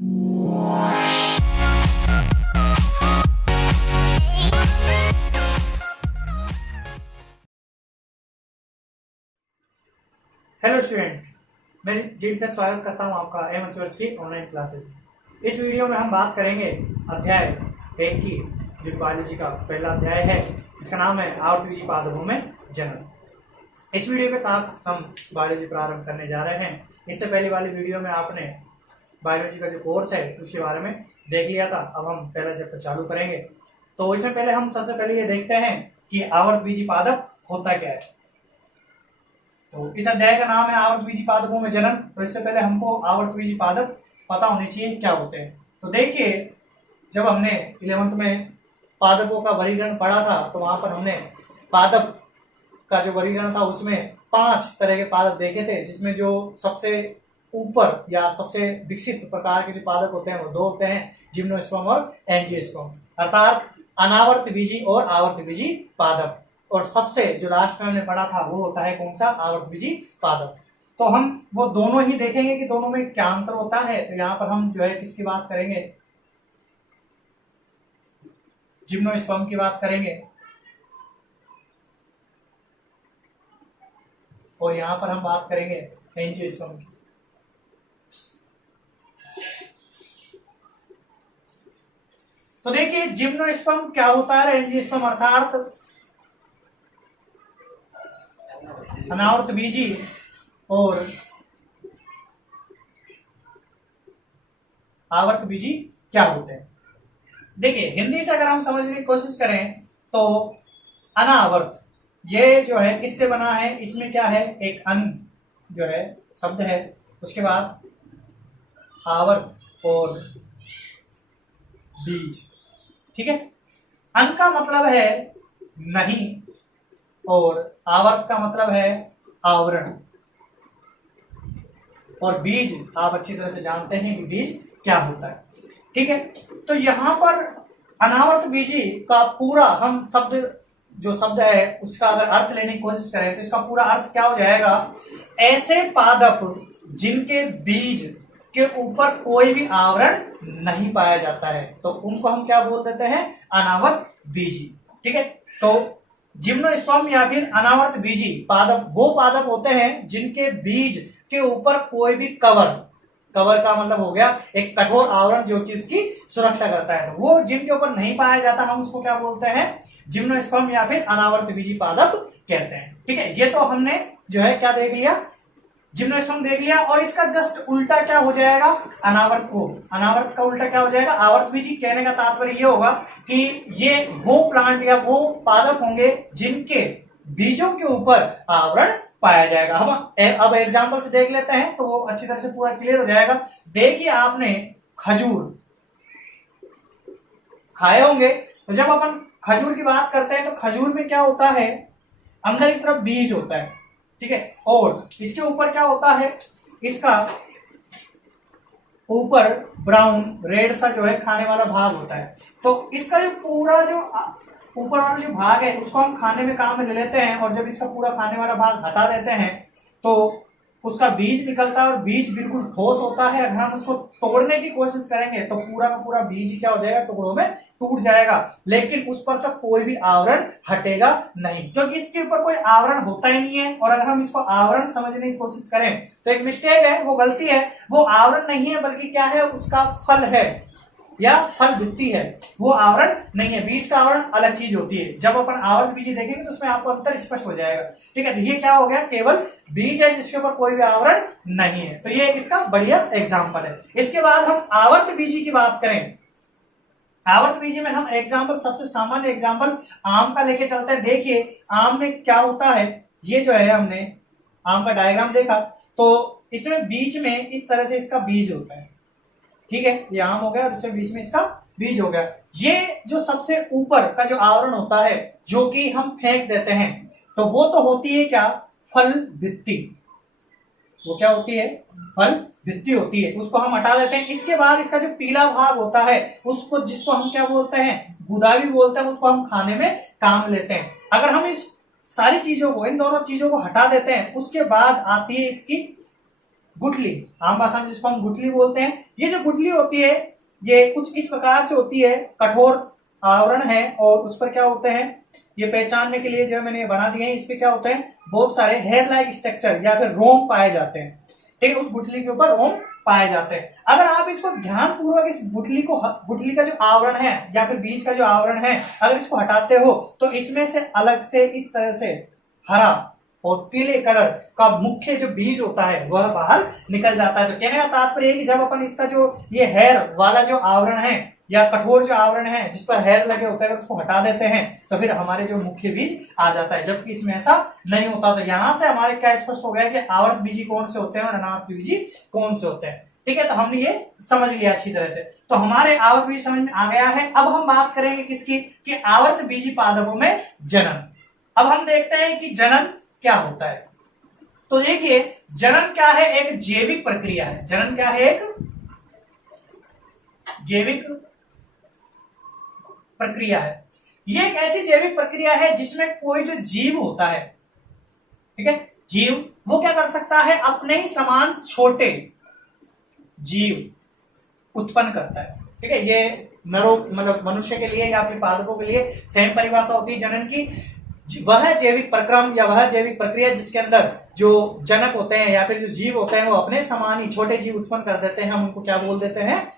Hello student, मैं जी से स्वागत करता हूं आपका एमएचएस की ऑनलाइन क्लासेज। इस वीडियो में हम बात करेंगे अध्याय 1 की, जो बायोलॉजी का पहला अध्याय है। इसका नाम है आवर्तबीजी पादपों में जन्म। इस वीडियो के साथ हम बायोलॉजी प्रारंभ करने जा रहे हैं। इससे पहले वाली वीडियो में आपने बायोलॉजी का जो कोर्स है उसके बारे में देख लिया था। अब हम पहला चैप्टर चालू करेंगे। तो इससे पहले हम सबसे पहले ये देखते हैं कि आवर्तबीजी पादप होता क्या है। तो इस अध्याय का नाम है आवर्तबीजी पादपों में जन्म। तो इससे पहले हमको आवर्तबीजी पादप पता होने चाहिए क्या होते हैं। तो देखिए, जब हमने 11th में पादपों का वर्गीकरण पढ़ा था तो वहां पर हमने पादप का जो वर्गीकरण था उसमें 5 तरह के पादप देखे थे, जिसमें जो सबसे ऊपर या सबसे विकसित प्रकार के जो पादप होते हैं वो 2 होते हैं, जिम्नोस्पर्म और एंजियोस्पर्म, अर्थात अनावर्तबीजी और आवर्तबीजी पादप। और सबसे जो लास्ट में हमने पढ़ा था वो होता है कौन सा, आवर्तबीजी पादप। तो हम वो दोनों ही देखेंगे कि दोनों में क्या अंतर होता है। तो यहाँ पर हम जो है किसकी बात करेंगे, जिम्नोस्पर्म की बात करेंगे, और यहाँ पर हम बात करेंगे एंजियोस्पर्म की। तो देखिए, जिम्नोस्पर्म क्या होता है, एंजियोस्पर्म अर्थात अनावर्तबीजी और आवर्तबीजी क्या होते हैं। देखिए, हिंदी से अगर हम समझने की कोशिश करें तो अनावर्त ये जो है किससे बना है, इसमें क्या है, एक अन जो है शब्द है, उसके बाद आवर्त और बीज। ठीक है, अन का मतलब है नहीं और आवर्त का मतलब है आवरण, और बीज आप अच्छी तरह से जानते हैं कि बीज क्या होता है। ठीक है, तो यहां पर अनावर्तबीजी का पूरा हम जो शब्द है उसका अगर अर्थ लेने की कोशिश करें तो इसका पूरा अर्थ क्या हो जाएगा, ऐसे पादप जिनके बीज के ऊपर कोई भी आवरण नहीं पाया जाता है, तो उनको हम क्या बोल देते हैं, अनावर्तबीजी। ठीक है, तो जिम्नोस्पर्म या फिर अनावर्तबीजी पादप वो पादप होते हैं जिनके बीज के ऊपर कोई भी कवर का मतलब हो गया एक कठोर आवरण जो कि उसकी सुरक्षा करता है। तो वो जिनके ऊपर नहीं पाया जाता हम उसको क्या बोलते हैं, जिम्नोस्पर्म या फिर अनावर्तबीजी पादप कहते हैं। ठीक है, ये तो हमने जो है क्या देख लिया, जिम्नोस्पर्म देख लिया। और इसका जस्ट उल्टा क्या हो जाएगा, अनावर्त का उल्टा क्या हो जाएगा, आवर्तबीजी। कहने का तात्पर्य ये होगा कि ये वो प्लांट या वो पादप होंगे जिनके बीजों के ऊपर आवरण पाया जाएगा। हम अब एग्जांपल से देख लेते हैं तो वो अच्छी तरह से पूरा क्लियर हो जाएगा। देखिए, आपने खजूर खाए होंगे, तो जब अपन खजूर की बात करते हैं तो खजूर में क्या होता है, अंदर की तरफ बीज होता है। ठीक है, और इसके ऊपर क्या होता है, इसका ऊपर ब्राउन रेड सा जो है खाने वाला भाग होता है। तो इसका जो पूरा जो ऊपर वाला जो भाग है उसको हम खाने में काम में ले लेते हैं, और जब इसका पूरा खाने वाला भाग हटा देते हैं तो उसका बीज निकलता है, और बीज बिल्कुल ठोस होता है। अगर हम उसको तोड़ने की कोशिश करेंगे तो पूरा का पूरा बीज क्या हो जाएगा, टुकड़ों में टूट जाएगा, लेकिन उस पर से कोई भी आवरण हटेगा नहीं, क्योंकि इसके ऊपर कोई आवरण होता ही नहीं है। और अगर हम इसको आवरण समझने की कोशिश करें तो एक मिस्टेक है, वो गलती है। वो आवरण नहीं है बल्कि क्या है, उसका फल है या फल भित्ति है, वो आवरण नहीं है। बीज का आवरण अलग चीज होती है। जब अपन आवर्तबीजी देखेंगे तो उसमें आपको अंतर स्पष्ट हो जाएगा। ठीक है, तो ये क्या हो गया, केवल बीज है जिसके ऊपर कोई भी आवरण नहीं है। तो ये इसका बढ़िया एग्जाम्पल है। इसके बाद हम आवर्तबीजी की बात करें। आवर्तबीजी में हम एग्जाम्पल, सबसे सामान्य एग्जाम्पल आम का लेके चलते हैं। देखिए, आम में क्या होता है, ये जो है हमने आम का डायग्राम देखा तो इसमें बीच में इस तरह से इसका बीज होता है। ठीक है, ये आम हो गया और इसमें बीच में इसका बीज हो गया। ये जो सबसे ऊपर का जो आवरण होता है जो कि हम फेंक देते हैं, तो वो तो होती है क्या, फल भित्ति। वो क्या होती है, फल भित्ति होती है, उसको हम हटा देते हैं। इसके बाद इसका जो पीला भाग होता है उसको, जिसको हम क्या बोलते हैं, गुदा भी बोलते हैं, उसको हम खाने में काम लेते हैं। अगर हम इस सारी चीजों को, इन दोनों चीजों को हटा देते हैं, उसके बाद आती है इसकी गुठली, आम भाषा में जिसको हम गुठली बोलते हैं। ये जो गुठली होती है ये कुछ इस प्रकार से होती है, कठोर आवरण है और उस पर क्या होते हैं, ये पहचानने के लिए जो मैंने ये बना दिए हैं, इस पे क्या होते हैं, बहुत सारे हेयर लाइक स्ट्रक्चर या फिर रोम पाए जाते हैं। ठीक है, उस गुठली के ऊपर रोम पाए जाते हैं। अगर आप इसको ध्यान पूर्वक इस गुठली का जो आवरण है या फिर बीज का जो आवरण है, अगर इसको हटाते हो तो इसमें से अलग से इस तरह से हरा और पीले कलर का मुख्य जो बीज होता है वह बाहर निकल जाता है। तो कहने का तात्पर्य है कि जब अपन इसका जो ये हेयर वाला जो आवरण है या कठोर जो आवरण है जिस पर हेयर लगे होते हैं उसको हटा देते हैं तो फिर हमारे जो मुख्य बीज आ जाता है, जबकि इसमें ऐसा नहीं होता। तो यहां से हमारे क्या स्पष्ट हो गया कि आवर्त बीजी कौन से होते हैं और अनावर्त बीजी कौन से होते हैं। ठीक है, तो हमने ये समझ लिया अच्छी तरह से। तो हमारे आवर्त बीज समझ में आ गया है। अब हम बात करेंगे किसकी, कि आवर्त बीजी पादपों में जनन। अब हम देखते हैं कि जनन क्या होता है। तो देखिए जनन क्या है, एक जैविक प्रक्रिया है। जनन क्या है, एक जैविक प्रक्रिया है। ये एक ऐसी जैविक प्रक्रिया है जिसमें कोई जो जीव होता है, ठीक है, जीव वो क्या कर सकता है, अपने ही समान छोटे जीव उत्पन्न करता है। ठीक है, ये नरों मतलब मनुष्य के लिए या फिर पादपों के लिए सेम परिभाषा होती है जनन की। वह जैविक प्रक्रम या वह जैविक प्रक्रिया जिसके अंदर जो जनक होते हैं या फिर जो जीव होते हैं वो अपने समान ही छोटे जीव उत्पन्न कर देते हैं, हम उनको क्या बोल देते हैं,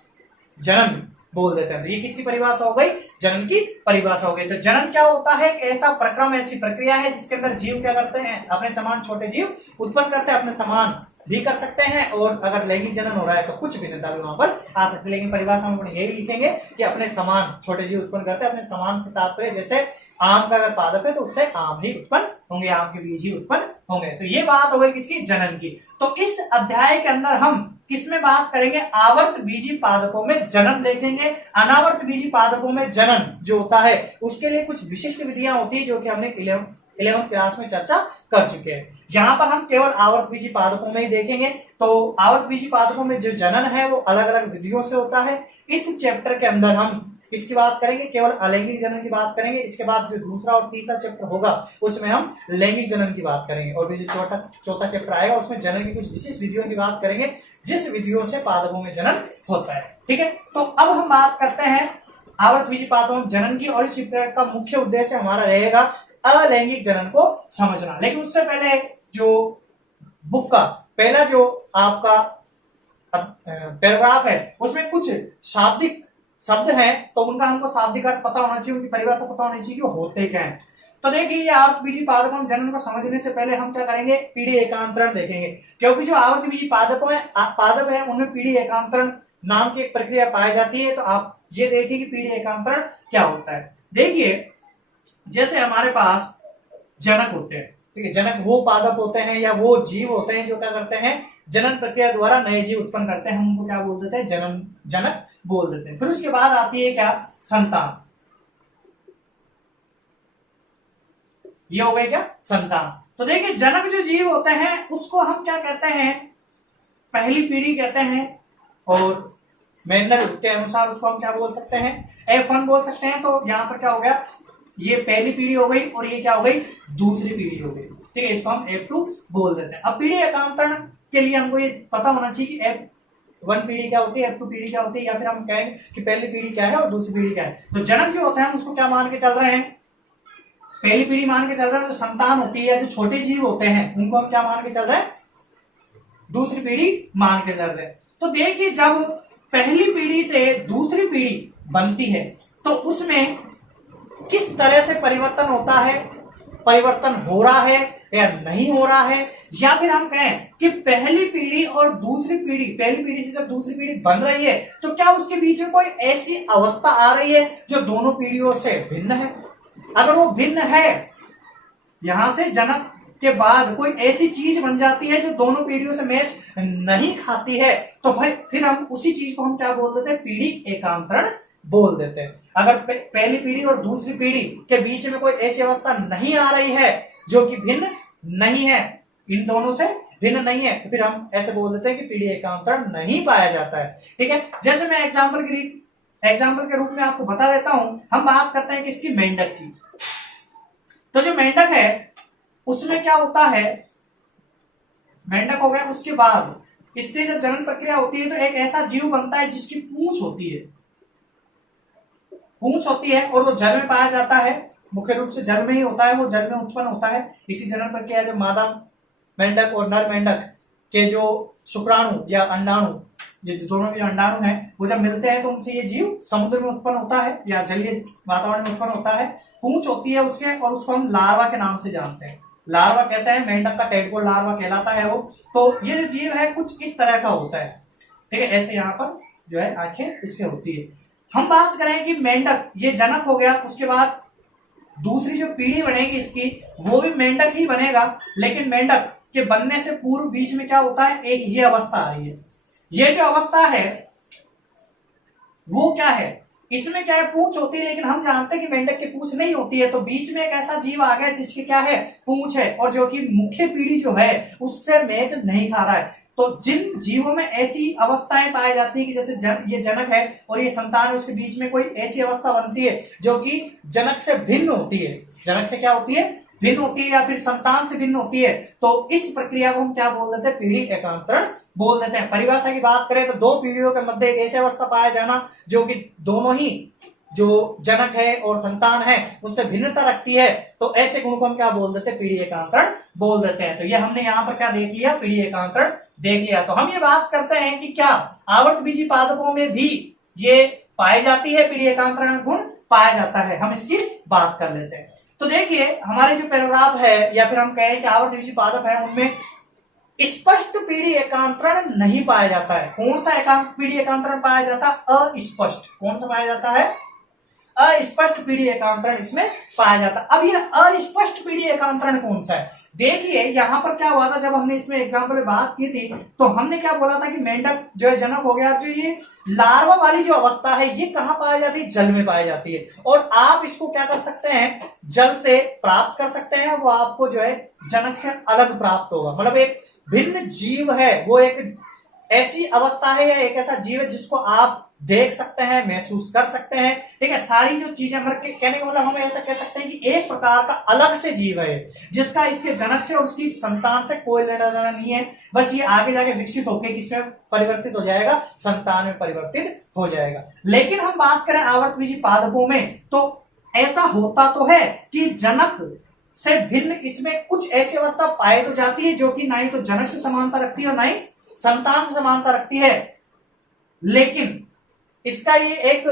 जनन बोल देते हैं। तो ये किसकी परिभाषा हो गई, जनन की परिभाषा हो गई। तो जनन क्या होता है, एक ऐसा प्रक्रम, ऐसी प्रक्रिया है जिसके अंदर जीव क्या करते हैं, अपने समान छोटे जीव उत्पन्न करते हैं, अपने समान भी कर सकते हैं और अगर लैंगिक जनन हो रहा है तो कुछ भिन्नता भी वहां पर आ सकती है। लेकिन परिभाषा में यही लिखेंगे कि अपने समान छोटे जीव उत्पन्न करते हैं। अपने समान से तात्पर्य जैसे आम का अगर पादप है तो उससे आम ही उत्पन्न होंगे, आम के बीज ही उत्पन्न होंगे। तो ये बात हो गई किसकी, जनन की। तो इस अध्याय के अंदर हम किसमें बात करेंगे, आवर्त बीजी पादपों में जनन देखेंगे। अनावर्त बीजी पादपों में जनन जो होता है उसके लिए कुछ विशिष्ट विधियां होती है जो कि हमने 11th क्लास में चर्चा कर चुके हैं। यहाँ पर हम केवल आवर्त बीजी पादपों में ही देखेंगे। तो आवर्त बीजी पादपों में जो जनन है वो अलग अलग विधियों से होता है। इस चैप्टर के अंदर हम किसकी बात करेंगे, केवल अलैंगिक जनन की बात करेंगे। इसके बाद जो दूसरा और तीसरा चैप्टर होगा उसमें हम लैंगिक जनन की बात करेंगे और जो चौथा चैप्टर आएगा उसमें जनन की कुछ विशिष्ट विधियों की बात करेंगे जिस विधियों से पादपों में जनन होता है। ठीक है, तो अब हम बात करते हैं आवर्त बीजी पादपों में जनन की और इस चैप्टर का मुख्य उद्देश्य हमारा रहेगा अलैंगिक जनन को समझना। लेकिन उससे पहले जो बुक का पहला जो आपका पैराग्राफ है उसमें कुछ शाब्दिक शब्द हैं तो उनका हमको शाब्दिक अर्थ पता होना चाहिए, उनकी परिभाषा पता होनी चाहिए कि वो होते क्या हैं। तो देखिए ये आवर्त बीजी पादपों जनन को समझने से पहले हम क्या करेंगे, पीढ़ी एकांतरण देखेंगे। क्योंकि जो आवर्त बीजी पादप है उनमें पीढ़ी एकांतरण नाम की एक प्रक्रिया पाई जाती है। तो आप ये देखिए कि पीढ़ी एकांतरण क्या होता है। देखिए जैसे हमारे पास जनक होते हैं, ठीक है, जनक वो पादप होते हैं या वो जीव होते हैं जो क्या करते हैं, जनन प्रक्रिया द्वारा नए जीव उत्पन्न करते हैं, हम उनको क्या बोल देते हैं, जनक बोल देते हैं। फिर उसके बाद आती है क्या, संतान। ये हो गए क्या, संतान। तो देखिए जनक जो जीव होते हैं उसको हम क्या कहते हैं, पहली पीढ़ी कहते हैं और मेंडल के अनुसार उसको हम क्या बोल सकते हैं, F1 बोल सकते हैं। तो यहाँ पर क्या हो गया, ये पहली पीढ़ी हो गई और ये क्या हो गई, दूसरी पीढ़ी हो गई। ठीक है, इसको हम F2 बोल देते हैं। अब पीढ़ी एकांतरण के लिए हमको ये पता होना चाहिए कि F1 पीढ़ी क्या होती है, F2 पीढ़ी क्या होती है, या फिर हम कहेंगे कि पहली पीढ़ी क्या है और दूसरी पीढ़ी क्या है। तो जनक जो होता है हम उसको क्या मान के चल रहे हैं, पहली पीढ़ी मान के चल रहे हैं। जो संतान होती है, जो छोटे जीव होते हैं उनको हम क्या मान के चल रहे हैं, दूसरी पीढ़ी मान के चल रहे हैं। तो देखिए जब पहली पीढ़ी से दूसरी पीढ़ी बनती है तो उसमें किस तरह से परिवर्तन होता है, परिवर्तन हो रहा है या नहीं हो रहा है, या फिर हम कहें कि पहली पीढ़ी और दूसरी पीढ़ी, पहली पीढ़ी से जब दूसरी पीढ़ी बन रही है तो क्या उसके बीच में कोई ऐसी अवस्था आ रही है जो दोनों पीढ़ियों से भिन्न है। अगर वो भिन्न है, यहां से जनक के बाद कोई ऐसी चीज बन जाती है जो दोनों पीढ़ियों से मैच नहीं खाती है, तो भाई फिर हम उसी चीज को हम क्या बोल देते हैं, पीढ़ी एकांतरण बोल देते हैं। अगर पहली पीढ़ी और दूसरी पीढ़ी के बीच में कोई ऐसी अवस्था नहीं आ रही है जो कि भिन्न नहीं है, इन दोनों से भिन्न नहीं है, तो फिर हम ऐसे बोल देते हैं कि पीढ़ी एकांतरण नहीं पाया जाता है। ठीक है, जैसे मैं एग्जाम्पल के रूप में आपको बता देता हूं। हम बात करते हैं कि इसकी मेंढक की। तो जो मेंढक है उसमें क्या होता है, मेंढक हो गया, उसके बाद इससे जब जनन प्रक्रिया होती है तो एक ऐसा जीव बनता है जिसकी पूंछ होती है, पूंछ होती है और वो जल में पाया जाता है, मुख्य रूप से जल में ही होता है, वो जल में उत्पन्न होता है। इसी जनन प्रक्रिया जो मादा मेंढक और नर मेंढक के जो शुक्राणु या अंडाणु, ये जो दोनों के अंडाणु हैं वो जब मिलते हैं तो उनसे ये जीव समुद्र में उत्पन्न होता है या जलीय वातावरण में उत्पन्न होता है। पूंछ होती है उसके और उसको हम लार्वा के नाम से जानते हैं, लार्वा कहते हैं, मेंढक का टेडपोल लार्वा कहलाता है वो। तो ये जो जीव है कुछ इस तरह का होता है, ठीक है, ऐसे यहाँ पर जो है आंखें इसके होती है। हम बात करें कि मेंढक ये जनक हो गया, उसके बाद दूसरी जो पीढ़ी बनेगी इसकी वो भी मेंढक ही बनेगा, लेकिन मेंढक के बनने से पूर्व बीच में क्या होता है, एक ये अवस्था आ रही है। ये जो अवस्था है वो क्या है, इसमें क्या है, पूंछ होती है, लेकिन हम जानते हैं कि मेंढक की पूंछ नहीं होती है। तो बीच में एक ऐसा जीव आ गया जिसकी क्या है, पूंछ है, और जो कि मुख्य पीढ़ी जो है उससे मेच नहीं खा रहा है। तो जिन जीवों में ऐसी अवस्थाएं पाई जाती है कि जैसे ये जनक है और ये संतान है, उसके बीच में कोई ऐसी अवस्था बनती है जो कि जनक से भिन्न होती है, जनक से क्या होती है, भिन्न होती है, या फिर संतान से भिन्न होती है, तो इस प्रक्रिया को हम क्या बोल देते हैं, पीढ़ी एकांतरण बोल देते हैं। परिभाषा की बात करें तो दो पीढ़ियों के मध्य एक ऐसी अवस्था पाया जाना जो कि दोनों ही जो जनक है और संतान है उससे भिन्नता रखती है, तो ऐसे गुण को हम क्या बोल देते हैं, पीढ़ी एकांतरण बोल देते हैं। तो ये हमने यहाँ पर क्या देख लिया, पीढ़ी एकांतरण देख लिया। तो हम ये बात करते हैं कि क्या आवर्तबीजी पादपों में भी ये पाई जाती है, पीढ़ी एकांतरण गुण पाया जाता है, हम इसकी बात कर लेते हैं। तो देखिए हमारे जो पैराग्राफ है या फिर हम कहें कि आवर्तबीजी पादप है उनमें स्पष्ट पीढ़ी एकांतरण नहीं पाया जाता है। कौन सा पीढ़ी एकांतरण पाया जाता है, अस्पष्ट। कौन सा पाया जाता है, अस्पष्ट पीढ़ी एकांतरण इसमें पाया जाता है। अब ये अस्पष्ट पीढ़ी एकांतरण कौन सा है, देखिए यहां पर क्या हुआ था, जब हमने इसमें एग्जाम्पल में बात की थी तो हमने क्या बोला था कि मेंढक जो है जनक हो गया, जो ये लार्वा वाली जो अवस्था है ये कहां पाई जाती है, जल में पाई जाती है। और आप इसको क्या कर सकते हैं, जल से प्राप्त कर सकते हैं, वो आपको जो है जनक से अलग प्राप्त होगा, मतलब एक भिन्न जीव है, वो एक ऐसी अवस्था है या एक ऐसा जीव है जिसको आप देख सकते हैं, महसूस कर सकते हैं, ठीक है, सारी जो चीजें मतलब कहने का मतलब हम ऐसा कह सकते हैं कि एक प्रकार का अलग से जीव है जिसका इसके जनक से और उसकी संतान से कोई लेना देना नहीं है, बस ये आगे जाके विकसित होकर किसमें परिवर्तित हो जाएगा, संतान में परिवर्तित हो जाएगा। लेकिन हम बात करें आवर्तबीजी पादपों में तो ऐसा होता तो है कि जनक से भिन्न इसमें कुछ ऐसी अवस्था पाई तो जाती है जो कि ना ही तो जनक से समानता रखती है और ना ही संतान से समानता रखती है, लेकिन इसका ये एक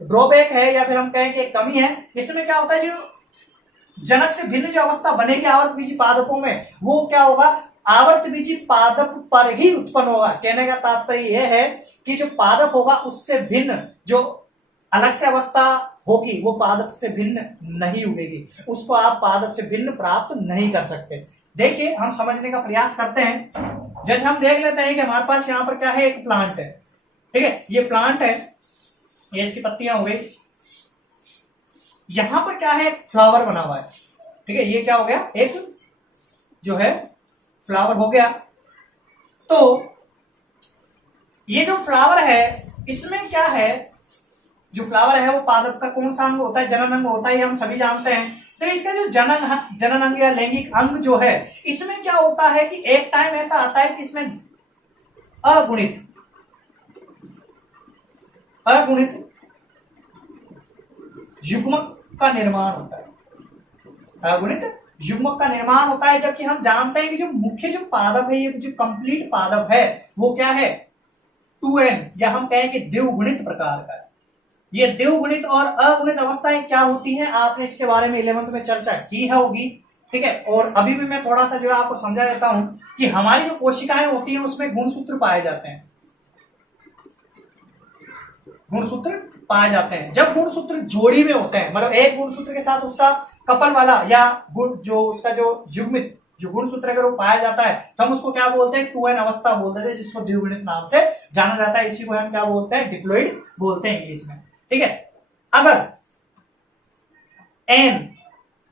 ड्रॉबैक है या फिर हम कहें कि एक कमी है। इसमें क्या होता है, जो जनक से भिन्न जो अवस्था बनेगी आवर्तबीजी पादपों में वो क्या होगा, आवर्तबीजी पादप पर ही उत्पन्न होगा। कहने का तात्पर्य यह है कि जो पादप होगा उससे भिन्न जो अलग से अवस्था होगी वो पादप से भिन्न नहीं उगेगी, उसको आप पादप से भिन्न प्राप्त नहीं कर सकते। देखिए हम समझने का प्रयास करते हैं, जैसे हम देख लेते हैं कि हमारे पास यहाँ पर क्या है, एक प्लांट है, ठीक है, ये प्लांट है, ये इसकी पत्तियां हो गई, यहां पर क्या है, फ्लावर बना हुआ है, ठीक है, ये क्या हो गया, एक जो है फ्लावर हो गया। तो ये जो फ्लावर है इसमें क्या है, जो फ्लावर है वो पादप का कौन सा अंग होता है, जनन अंग होता है, ये हम सभी जानते हैं। तो इसका जो जनन अंग या लैंगिक अंग जो है इसमें क्या होता है कि एक टाइम ऐसा आता है कि इसमें अगुणित युग्मक का निर्माण होता है, अगुणित युग्मक का निर्माण होता है, जबकि हम जानते हैं कि जो मुख्य जो पादप है, ये जो कंप्लीट पादप है वो क्या है, 2n या हम कहें कि द्विगुणित प्रकार का है। ये द्विगुणित और अगुणित अवस्थाएं क्या होती हैं, आपने इसके बारे में 11th में चर्चा की है होगी, ठीक है। और अभी भी मैं थोड़ा सा जो है आपको समझा देता हूं कि हमारी जो कोशिकाएं होती हैं उसमें गुणसूत्र पाए जाते हैं, गुणसूत्र पाए जाते हैं। जब गुणसूत्र जोड़ी में होते हैं, मतलब एक गुणसूत्र के साथ उसका कपल वाला या गुण जो उसका जो युग्मित जो गुणसूत्र अगर वो पाया जाता है तो हम उसको क्या बोलते हैं, 2n अवस्था बोलते हैं, जिसको द्विगुणित नाम से जाना जाता है। इसी को हम क्या बोलते हैं, डिप्लॉइड बोलते हैं इंग्लिश में, ठीक है। अगर n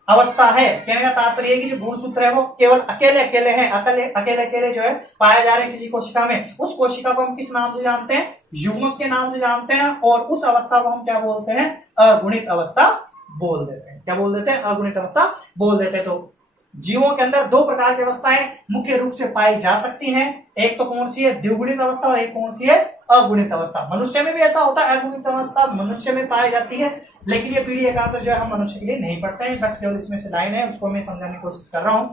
अवस्था है, कहने का तात्पर्य है कि जो गुणसूत्र है वो केवल अकेले अकेले हैं, अकेले अकेले जो है पाए जा रहे हैं किसी कोशिका में, उस कोशिका को हम किस नाम से जानते हैं, युग्मक के नाम से जानते हैं, और उस अवस्था को हम क्या बोलते हैं, अगुणित अवस्था बोल देते हैं। क्या बोल देते हैं, अगुणित अवस्था बोल देते हैं। तो जीवों के अंदर दो प्रकार की अवस्थाएं मुख्य रूप से पाई जा सकती हैं। एक तो कौन सी है, द्विगुणित अवस्था, और एक कौन सी है, अगुणित अवस्था। मनुष्य में भी ऐसा होता है, अगुणित अवस्था मनुष्य में पाई जाती है, लेकिन ये पीढ़ी एकांतर जो है हम मनुष्य के लिए नहीं पढ़ते हैं, बस केवल इसमें से लाइन है उसको मैं समझाने की कोशिश कर रहा हूं।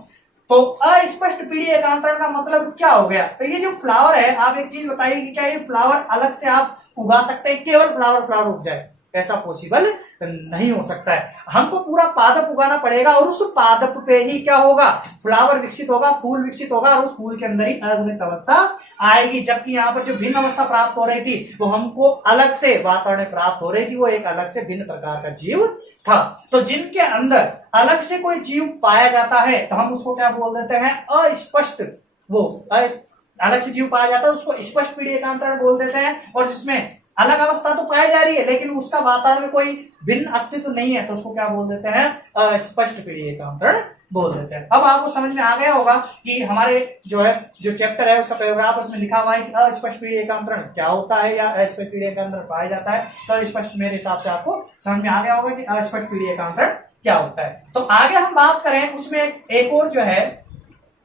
तो अस्पष्ट पीढ़ी एकांतरण का मतलब क्या हो गया? तो ये जो फ्लावर है, आप एक चीज बताइए कि क्या ये फ्लावर अलग से आप उगा सकते हैं, केवल फ्लावर उग जाए? ऐसा पॉसिबल नहीं हो सकता है। हमको पूरा पादप उगाना पड़ेगा और उस पादप पे ही क्या होगा, फ्लावर विकसित होगा, फूल विकसित होगा, और उस फूल के अंदर ही अगुणित अवस्था आएगी। जबकि यहाँ पर जो भिन्न अवस्था प्राप्त हो रही थी वो हमको अलग से वातावरण में प्राप्त हो रही थी, वो एक अलग से भिन्न प्रकार का जीव था। तो जिनके अंदर अलग से कोई जीव पाया जाता है तो हम उसको क्या बोल देते हैं, अस्पष्ट। वो अलग से जीव पाया जाता है उसको स्पष्ट पीढ़ी एकांतरण बोल देते हैं। और जिसमें अलग अवस्था तो पाई जा रही है लेकिन उसका वातावरण में कोई भिन्न अस्तित्व नहीं है तो उसको क्या बोल देते हैं, अस्पष्ट पीढ़ी एकांतरण बोल देते हैं। अब आपको समझ में आ गया होगा कि हमारे जो चैप्टर है उसका पैराग्राफ उसमें लिखा हुआ है कि अस्पष्ट पीढ़ी एकांतरण क्या होता है या अस्पष्ट पीढ़ी एकांतरण पाया जाता है। तो स्पष्ट मेरे हिसाब से आपको समझ में आ गया होगा कि अस्पष्ट पीढ़ी एकांतरण क्या होता है। तो आगे हम बात करें उसमें एक और जो है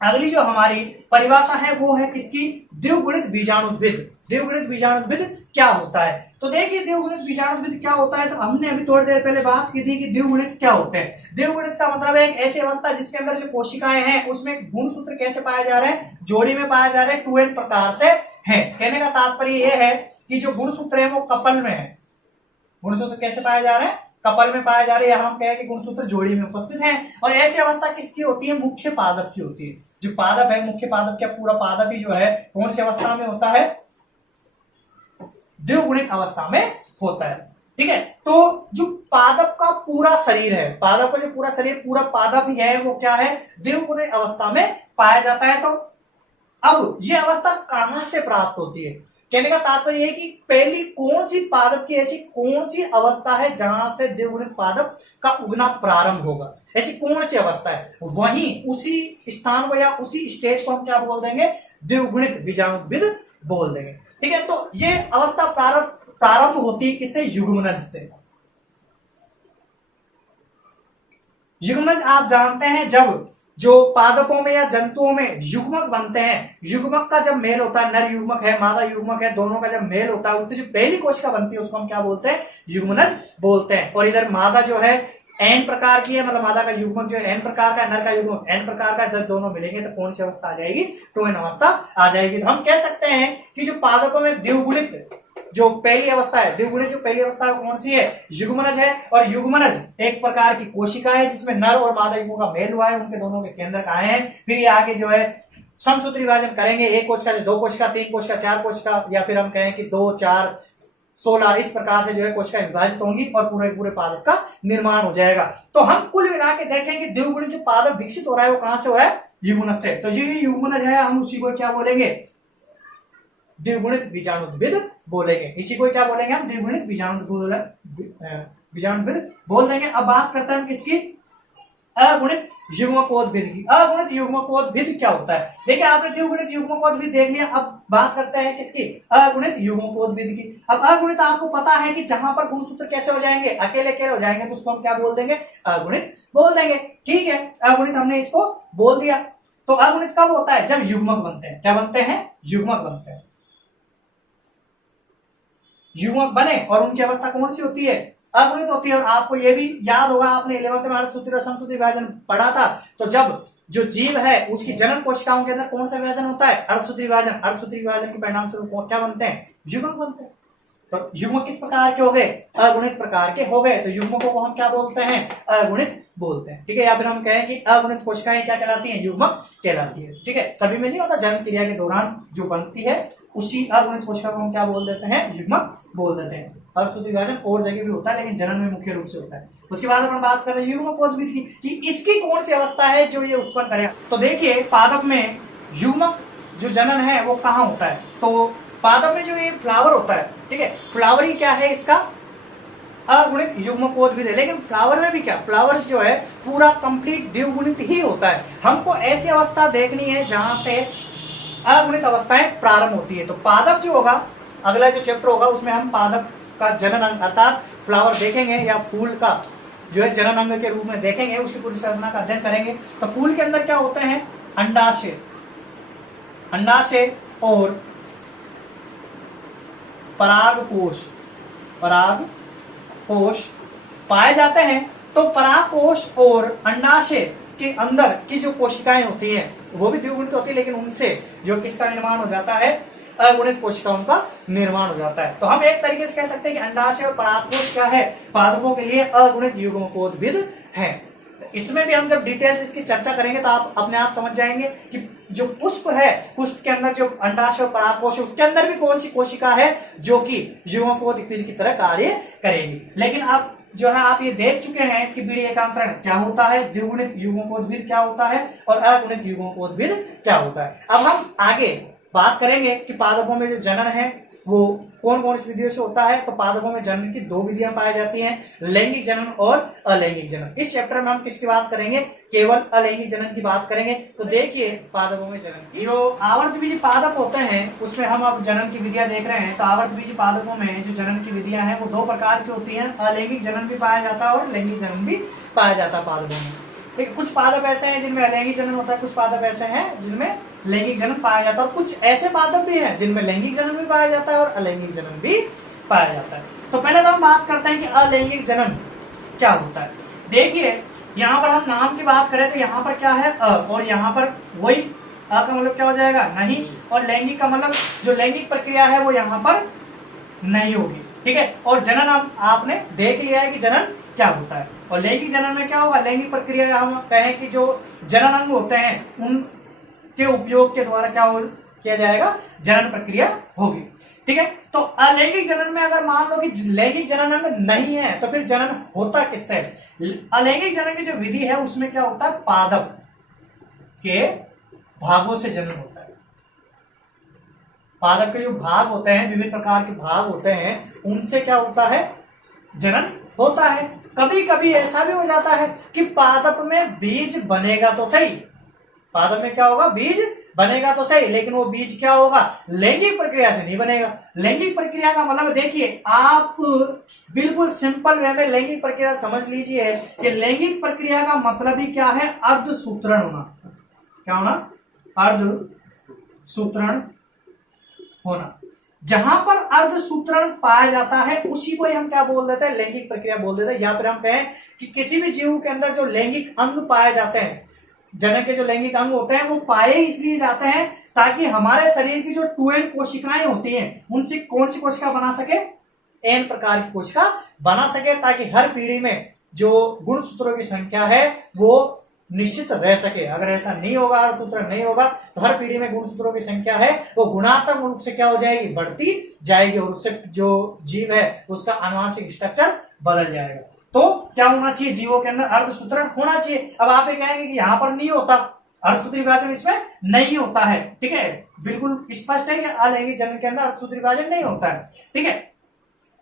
अगली जो हमारी परिभाषा है वो है किसकी, द्विगुणित बीजाणुद्भिद। द्विगुणित बीजाणुद्भिद क्या होता है? तो देखिए द्विगुणित बीजाणुद्भिद क्या होता है, तो हमने अभी थोड़ी देर पहले बात की थी कि द्विगुणित क्या होते हैं। द्विगुणित का मतलब है एक ऐसी अवस्था जिसके अंदर जो कोशिकाएं हैं उसमें गुणसूत्र कैसे पाए जा रहे हैं, जोड़ी में पाए जा रहे हैं, 2n प्रकार से है। कहने का तात्पर्य यह है कि जो गुणसूत्र है वो कपल में है। गुणसूत्र कैसे पाए जा रहे हैं, कपल में पाए जा रहे हैं। हम कहें कि गुणसूत्र जोड़ी में उपस्थित है। और ऐसी अवस्था किसकी होती है, मुख्य पादप की होती है। जो पादप है, मुख्य पादप क्या पूरा पादप ही जो है कौन सी अवस्था में होता है, द्विगुणित अवस्था में होता है। ठीक है, तो जो पादप का पूरा शरीर है, पादप का जो पूरा शरीर पूरा पादप ही है वो क्या है, द्विगुणित अवस्था में पाया जाता है। तो अब ये अवस्था कहां से प्राप्त होती है? कहने का तात्पर्य है कि पहली कौन सी पादप की ऐसी कौन सी अवस्था है जहां से द्विगुणित पादप का उगना प्रारंभ होगा, ऐसी कौन सी अवस्था है, वहीं उसी स्थान को या उसी स्टेज को हम क्या बोल देंगे, द्विगुणित बीजाणुद्भिद बोल देंगे। ठीक है, तो ये अवस्था प्रारंभ होती है किससे, युग्मनज से। युग्मनज आप जानते हैं जब जो पादपों में या जंतुओं में युग्मक बनते हैं, युग्मक का जब मेल होता है, नर युग्मक है मादा युग्मक है, दोनों का जब मेल होता है उससे जो पहली कोशिका बनती है उसको हम क्या बोलते हैं, युग्मनज बोलते हैं। और इधर मादा जो है n प्रकार की है, मतलब मादा का युग्मक जो है n प्रकार का, नर का युग्मक n प्रकार का, जब दोनों मिलेंगे तो कौन सी अवस्था आ जाएगी, 2n अवस्था आ जाएगी। तो हम कह सकते हैं कि जो पादपों में द्विगुणित जो पहली अवस्था है, द्विगुणित जो पहली अवस्था कौन सी है, युग्मनज है। और युग्मनज एक प्रकार की कोशिका है जिसमें नर और मादा युग्मों का मेल हुआ है, उनके दोनों के केंद्रक आए हैं। फिर ये आगे जो है समसूत्री विभाजन करेंगे, एक कोशिका से 2 कोशिका, 3 कोशिका, 4 कोशिका, या फिर हम कहें कि 2, 4, 16, इस प्रकार से जो है कोशिका विभाजित होंगी और पूरे पादप का निर्माण हो जाएगा। तो हम कुल मिला के देखेंगे द्विगुणित जो पादप विकसित हो रहा है वो कहां से हो रहा है, युग्मनज से। तो जो युग्मनज है हम उसी को क्या बोलेंगे, द्विगुणित बीजाणुद्भिद बोलेंगे। इसी को क्या बोलेंगे हम, द्विगुणित बीजाणुद्भिद बोल देंगे। अब बात करते हैं हम किसकी, अगुणित युग्मकोद्भिद की। अगुणित युग्मकोद्भिद क्या होता है, देखिए आपने द्विगुणित युग्मकोद्भिद देख लिया, अब बात करते हैं किसकी, अगुणित युग्मकोद्भिद की। अब अगुणित आपको पता है कि जहां पर गुणसूत्र कैसे हो जाएंगे, अकेले अकेले हो जाएंगे, तो उसको हम क्या बोल देंगे, अगुणित बोल देंगे। ठीक है, अगुणित हमने इसको बोल दिया। तो अगुणित कब होता है, जब युग्मक बनते हैं। क्या बनते हैं, युग्मक बनते हैं। युग्मक बने और उनकी अवस्था कौन सी होती है, अगुणित होती है। और आपको यह भी याद होगा, आपने 11th में अर्धसूत्री और समसूत्री विभाजन पढ़ा था। तो जब जो जीव है उसकी जनन कोशिकाओं के अंदर कौन सा विभाजन होता है, अर्धसूत्री विभाजन। अर्धसूत्री विभाजन के परिणाम स्वरूप क्या बनते हैं, युग्मक बनते हैं। तो युग्मक किस प्रकार के हो गए, अगुणित प्रकार के हो गए। तो युग्मकों को हम क्या बोलते हैं, अगुणित बोलते हैं। ठीक है, या फिर हम कहें कि अगुणित कोशिकाएं क्या कहलाती हैं, युग्मक कहलाती है। ठीक है, सभी में नहीं होता, जन्म क्रिया के दौरान जो बनती है उसी अगुणित कोशिका को हम क्या बोल देते हैं, युग्मक बोल देते हैं। अर्धसूत्री विभाजन और जगह भी होता है लेकिन जनन में मुख्य रूप से होता है। उसके बाद अपन बात करें युग्मकोद्भिद की कि इसकी कौन सी अवस्था है जो ये उत्पन्न करेगा। तो देखिए पादप में युग्मक जो जनन है वो कहाँ होता है, तो पादप में जो ये फ्लावर होता है, ठीक है, फ्लावर ही क्या है इसका, अगुणित युग्मकोद्भिद है। लेकिन फ्लावर में भी क्या, फ्लावर जो है पूरा कंप्लीट द्विगुणित ही होता है। हमको ऐसी अवस्था देखनी है जहां से अगुणित अवस्थाएं प्रारंभ होती है। तो पादप जो होगा, अगला जो चैप्टर होगा उसमें हम पादप का जनन अर्थात फ्लावर देखेंगे या फूल का जो है जनन अंग के रूप में देखेंगे, उसकी पूरी संरचना का अध्ययन करेंगे। तो फूल के अंदर क्या होते हैं? अंडाशय, अंडाशय और परागकोश, परागकोश पाए जाते हैं। तो परागकोश और अंडाशय के अंदर की जो कोशिकाएं होती हैं वो भी द्विगुणित होती है, लेकिन उनसे जो किसका निर्माण हो जाता है? अगुणित कोशिकाओं का निर्माण हो जाता है। तो हम एक तरीके से कह सकते हैं कि अंडाशय और परागकोश क्या है? पादपों के लिए अगुणित युग्मकोद्भिद है। इसमें भी हम जब डिटेल्स इसकी चर्चा करेंगे तो आप अपने आप समझ जाएंगे कि जो पुष्प है, पुष्प के अंदर जो अंडाशय और परागकोश है, उसके अंदर भी कौन सी कोशिका है जो कि युग्मकोद्भिद की तरह कार्य करेगी। लेकिन आप जो है आप ये देख चुके हैं कि बीड़ी एकांतरण क्या होता है, द्विगुणित युग्मकोद्भिद क्या होता है और अगुणित युग्मकोद्भिद क्या होता है। अब हम आगे बात करेंगे कि पादपों में जो जनन है वो कौन कौन सी विधियों से होता है। तो पादपों में जनन की दो विधियां पाई जाती हैं, लैंगिक जनन और अलैंगिक जनन। इस चैप्टर में हम किसकी बात करेंगे? केवल अलैंगिक जनन की बात करेंगे। तो देखिए पादपों में जनन की जो आवर्तबीजी पादप होते हैं उसमें हम अब जनन की विधियां देख रहे हैं। तो आवर्तबीजी पादपों में जो जनन की विधियां हैं वो दो प्रकार की होती हैं, अलैंगिक जनन भी पाया जाता है और लैंगिक जनन भी पाया जाता है पादपों में। ठीक, कुछ पादप ऐसे हैं जिनमें अलैंगिक जनन होता है, कुछ पादप ऐसे हैं जिनमें लैंगिक जनन पाया जाता है, और कुछ ऐसे पादप भी हैं जिनमें लैंगिक जनन भी पाया जाता है और अलैंगिक जनन भी पाया जाता है। तो पहले तो हम बात करते हैं कि अलैंगिक जनन क्या होता है। देखिए यहाँ पर हम नाम की बात करें तो यहाँ पर क्या है? अ, और यहाँ पर वही अ का मतलब क्या हो जाएगा? नहीं, और लैंगिक का मतलब जो लैंगिक प्रक्रिया है वो यहाँ पर नहीं होगी। ठीक है, और जनन आपने देख लिया है कि जनन क्या होता है। और लैंगिक जनन में क्या होगा? लैंगिक प्रक्रिया हम कहें कि जो जनन अंग होते हैं उनके उपयोग के द्वारा क्या किया जाएगा? जनन प्रक्रिया होगी। ठीक है, तो अलैंगिक जनन में अगर मान लो कि लैंगिक जनन अंग नहीं है तो फिर जनन होता किससे? अलैंगिक जनन की जो विधि है उसमें क्या होता है? पादप के भागों से जनन होता है। पादप के जो भाग होते हैं, विभिन्न प्रकार के भाग होते हैं, उनसे क्या होता है? जनन होता है। कभी कभी ऐसा भी हो जाता है कि पादप में बीज बनेगा तो सही, पादप में क्या होगा? बीज बनेगा तो सही, लेकिन वो बीज क्या होगा? लैंगिक प्रक्रिया से नहीं बनेगा। लैंगिक प्रक्रिया का मतलब देखिए, आप बिल्कुल सिंपल वे में लैंगिक प्रक्रिया समझ लीजिए कि लैंगिक प्रक्रिया का मतलब ही क्या है? अर्धसूत्रण होना। क्या होना? अर्धसूत्रण होना। जहां पर अर्धसूत्रण पाया जाता है उसी को हम क्या बोल देते हैं? लैंगिक प्रक्रिया बोल देते हैं। या फिर हम कहें कि किसी भी जीव के अंदर जो लैंगिक अंग पाए जाते हैं, जनन के जो लैंगिक अंग होते हैं वो पाए इसलिए जाते हैं ताकि हमारे शरीर की जो 2n कोशिकाएं होती हैं उनसे कौन सी कोशिका बना सके? n प्रकार की कोशिका बना सके, ताकि हर पीढ़ी में जो गुणसूत्रों की संख्या है वो निश्चित रह सके। अगर ऐसा नहीं होगा, अर्धसूत्रण नहीं होगा, तो हर पीढ़ी में गुणसूत्रों की संख्या है वो गुणात्मक रूप से क्या हो जाएगी? बढ़ती जाएगी, और उससे जो जीव है उसका आनुवंशिक स्ट्रक्चर बदल जाएगा। तो क्या होना चाहिए? जीवों के अंदर अर्धसूत्रण होना चाहिए। अब आप ये कहेंगे कि यहाँ पर नहीं होता, अर्धसूत्री विभाजन इसमें नहीं होता है। ठीक है, बिल्कुल स्पष्ट है कि अलैंगिक जनन के अंदर अर्धसूत्री विभाजन नहीं होता है। ठीक है,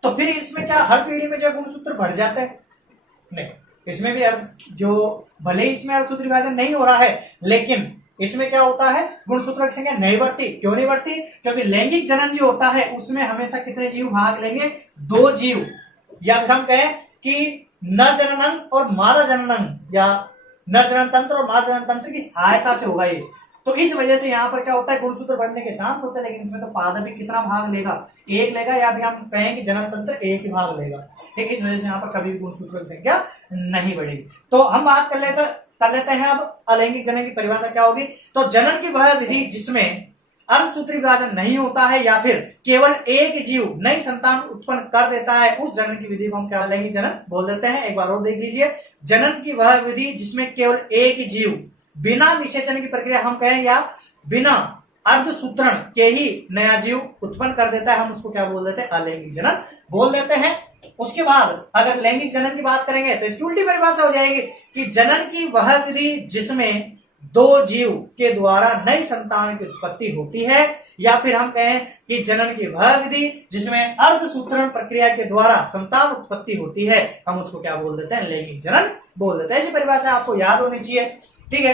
तो फिर इसमें क्या हर पीढ़ी में जो गुणसूत्र बढ़ जाते हैं? नहीं, इसमें भी जो भले ही इसमें अर्धसूत्री विभाजन नहीं हो रहा है, लेकिन इसमें क्या होता है? गुणसूत्रों की संख्या नहीं बढ़ती। क्यों नहीं बढ़ती? क्योंकि लैंगिक जनन जो होता है उसमें हमेशा कितने जीव भाग लेंगे? 2 जीव। या फिर हम कहें कि नर जनन अंग और मादा जनन अंग, या नर जनन तंत्र और मादा जनन तंत्र की सहायता से होगा ये। तो इस वजह से यहाँ पर क्या होता है? गुणसूत्र बढ़ने के चांस होते हैं, लेकिन इसमें तो पादप भी कितना भाग लेगा? 1 लेगा, या भी हम कहें कि जनन तंत्र 1 ही भाग लेगा। ठीक, इस वजह से यहाँ पर कभी भी गुणसूत्रों की संख्या नहीं बढ़ेगी। तो हम बात कर लेते हैं अब अलैंगिक जनन की परिभाषा क्या होगी। तो जनन की वह विधि जिसमें अर्धसूत्री विभाजन नहीं होता है या फिर केवल एक जीव नई संतान उत्पन्न कर देता है, उस जनन की विधि को हम क्या अलैंगिक जनन बोल देते हैं। एक बार और देख लीजिए, जनन की वह विधि जिसमें केवल एक जीव बिना निषेचन की प्रक्रिया हम कहें या बिना अर्धसूत्रण के ही नया जीव उत्पन्न कर देता है, हम उसको क्या बोल देते हैं? अलैंगिक जनन बोल देते हैं। उसके बाद अगर लैंगिक जनन की बात करेंगे तो इसकी उल्टी परिभाषा हो जाएगी कि जनन की वह विधि जिसमें 2 जीव के द्वारा नई संतान की उत्पत्ति होती है, या फिर हम कहें कि जनन की वह विधि जिसमें अर्धसूत्रण प्रक्रिया के द्वारा संतान उत्पत्ति होती है, हम उसको क्या बोल देते हैं? लैंगिक जनन बोल देते हैं। ऐसी परिभाषा आपको याद होनी चाहिए। ठीक है,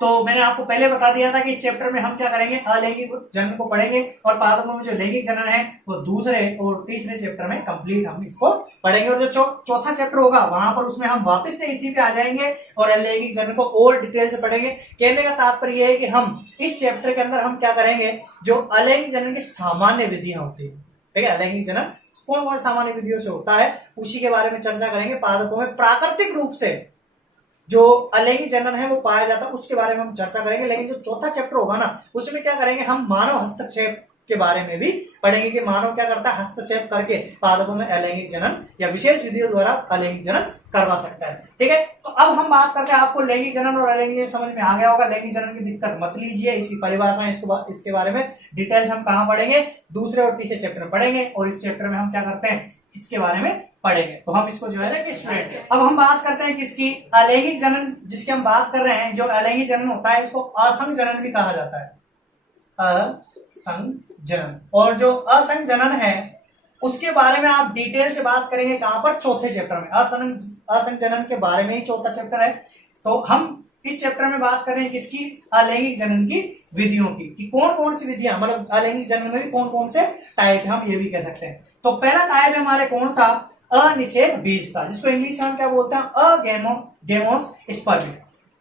तो मैंने आपको पहले बता दिया था कि इस चैप्टर में हम क्या करेंगे, अलैंगिक जनन को पढ़ेंगे और पादपों में जो लैंगिक जनन है वो दूसरे और तीसरे चैप्टर में कंप्लीट हम इसको पढ़ेंगे। और जो चौथा चैप्टर होगा वहां पर उसमें हम वापस से इसी पे आ जाएंगे और अलैंगिक जनन को और डिटेल से पढ़ेंगे। कहने का तात्पर्य यह है कि हम इस चैप्टर के अंदर हम क्या करेंगे, जो अलैंगिक जनन की सामान्य विधियां होती है, ठीक है, अलैंगिक जनन कौन कौन सामान्य विधियों से होता है उसी के बारे में चर्चा करेंगे। पादपों में प्राकृतिक रूप से जो अलैंगिक जनन है वो पाया जाता है उसके बारे में हम चर्चा करेंगे। लेकिन जो चौथा चैप्टर होगा ना उसमें क्या करेंगे, हम मानव हस्तक्षेप के बारे में भी पढ़ेंगे कि मानव क्या करता है, हस्तक्षेप करके पादपों में अलैंगिक जनन या विशेष विधियों द्वारा अलैंगिक जनन करवा सकता है। ठीक है, तो अब हम बात करते हैं, आपको लैंगिक जनन और अलैंगिक जनन समझ में आ गया होगा। लैंगिक जनन की दिक्कत मत लीजिए, इसकी परिभाषा इसके बारे में डिटेल्स हम कहाँ पढ़ेंगे, दूसरे और तीसरे चैप्टर में पढ़ेंगे। और इस चैप्टर में हम क्या करते हैं, इसके बारे में पढ़ेंगे। तो हम इसको जो है ना कि स्टूडेंट, अब हम बात करते हैं किसकी, अलैंगिक जनन जिसकी हम बात कर रहे हैं। जो अलैंगिक जनन होता है इसको असंग जनन भी कहा जाता है, असंग जनन। और जो असंग जनन है उसके बारे में आप डिटेल से बात करेंगे कहां पर, चौथे चैप्टर में। असंग जनन के बारे में ही चौथा चैप्टर है। तो हम इस चैप्टर में बात कर रहे हैं किसकी, अलैंगिक जनन की विधियों की, कि कौन कौन सी विधियां, मतलब अलैंगिक जनन में भी कौन कौन से टाइप हम ये भी कह सकते हैं। तो पहला टाइप है हमारे कौन सा, अनिषेक बीजता, जिसको इंग्लिश में हम क्या बोलते हैं, अगेमोस स्पर्म।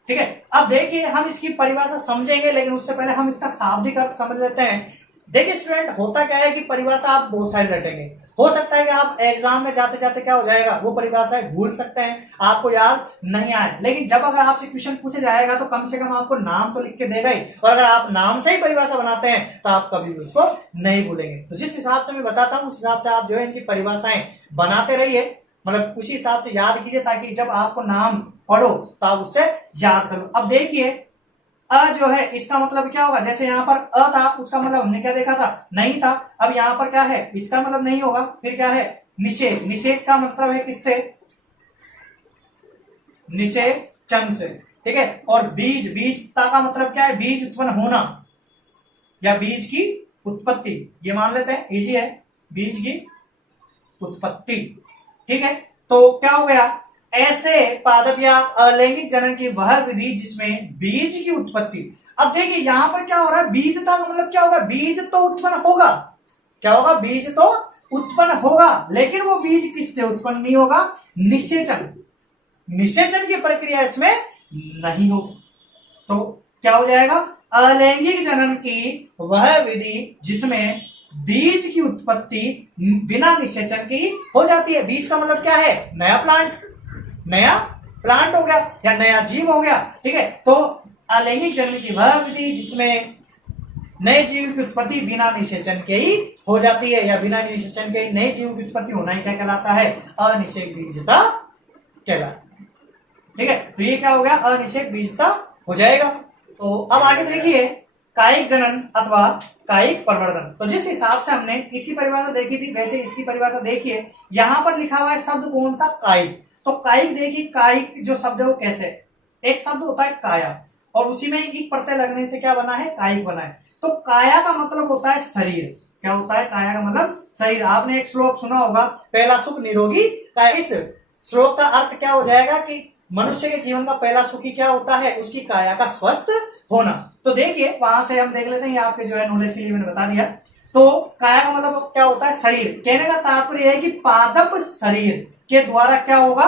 ठीक है, अब देखिए हम इसकी परिभाषा समझेंगे, लेकिन उससे पहले हम इसका शाब्दिक अर्थ समझ लेते हैं। देखिए स्टूडेंट, होता क्या है कि परिभाषा आप बहुत सारी रटेंगे, हो सकता है कि आप एग्जाम में जाते जाते क्या हो जाएगा, वो परिभाषाएं भूल सकते हैं, आपको याद नहीं आए। लेकिन जब अगर आपसे क्वेश्चन पूछे जाएगा तो कम से कम आपको नाम तो लिख के देगा ही, और अगर आप नाम से ही परिभाषा बनाते हैं तो आप कभी भी उसको नहीं भूलेंगे। तो जिस हिसाब से मैं बताता हूं उस हिसाब से आप जो है इनकी परिभाषाएं बनाते रहिए, मतलब उसी हिसाब से याद कीजिए, ताकि जब आपको नाम पढ़ो तो आप उससे याद करो। अब देखिए अ जो है इसका मतलब क्या होगा, जैसे यहाँ पर अ था उसका मतलब हमने क्या देखा था, नहीं था। अब यहाँ पर क्या है, इसका मतलब नहीं होगा। फिर क्या है, निषेध, निषेध का मतलब है किससे, निषेचन से। ठीक है, और बीज, बीजता का मतलब क्या है, बीज उत्पन्न होना या बीज की उत्पत्ति, ये मान लेते हैं इजी है, बीज की उत्पत्ति। ठीक है, तो क्या हो गया, ऐसे पादप या अलैंगिक जनन की वह विधि जिसमें बीज की उत्पत्ति। अब देखिए यहां पर क्या हो रहा है, बीजता का मतलब क्या होगा, बीज तो उत्पन्न होगा, क्या होगा, बीज तो उत्पन्न होगा, लेकिन वो बीज किससे उत्पन्न नहीं होगा, निषेचन, निषेचन की प्रक्रिया इसमें नहीं होगी। तो क्या हो जाएगा, अलैंगिक जनन की वह विधि जिसमें बीज की उत्पत्ति बिना निषेचन की हो जाती है। बीज का मतलब क्या है, नया प्लांट, नया प्लांट हो गया या नया जीव हो गया। ठीक है, तो अलैंगिक जनन की वह विधि जिसमें नए जीव की उत्पत्ति बिना निषेचन के ही हो जाती है, या बिना निषेचन के नए जीव की उत्पत्ति होना ही क्या कहलाता है, अनिषेक बीजता कहलाता है। ठीक है, तो ये क्या हो गया, अनिषेक बीजता हो जाएगा। तो अब आगे देखिए, कायिक जनन अथवा कायिक प्रवर्धन। तो जिस हिसाब से हमने इसकी परिभाषा देखी थी वैसे इसकी परिभाषा देखिए, यहां पर लिखा हुआ है शब्द कौन सा, कायिक। तो कायिक देखिए, कायिक जो शब्द है वो कैसे, एक शब्द होता है काया और उसी में एक प्रत्यय लगने से क्या बना है, कायिक बना है। तो काया का मतलब होता है शरीर, क्या होता है, काया का मतलब शरीर। आपने एक श्लोक सुना होगा, पहला सुख निरोगी काया। इस श्लोक का अर्थ क्या हो जाएगा कि मनुष्य के जीवन का पहला सुख ही क्या होता है, उसकी काया का स्वस्थ होना। तो देखिए वहां से हम देख लेते हैं, आपके जो है नॉलेज के लिए मैंने बता दिया। तो काया का मतलब क्या होता है, शरीर। कहने का तात्पर्य है कि पादप शरीर के द्वारा क्या होगा,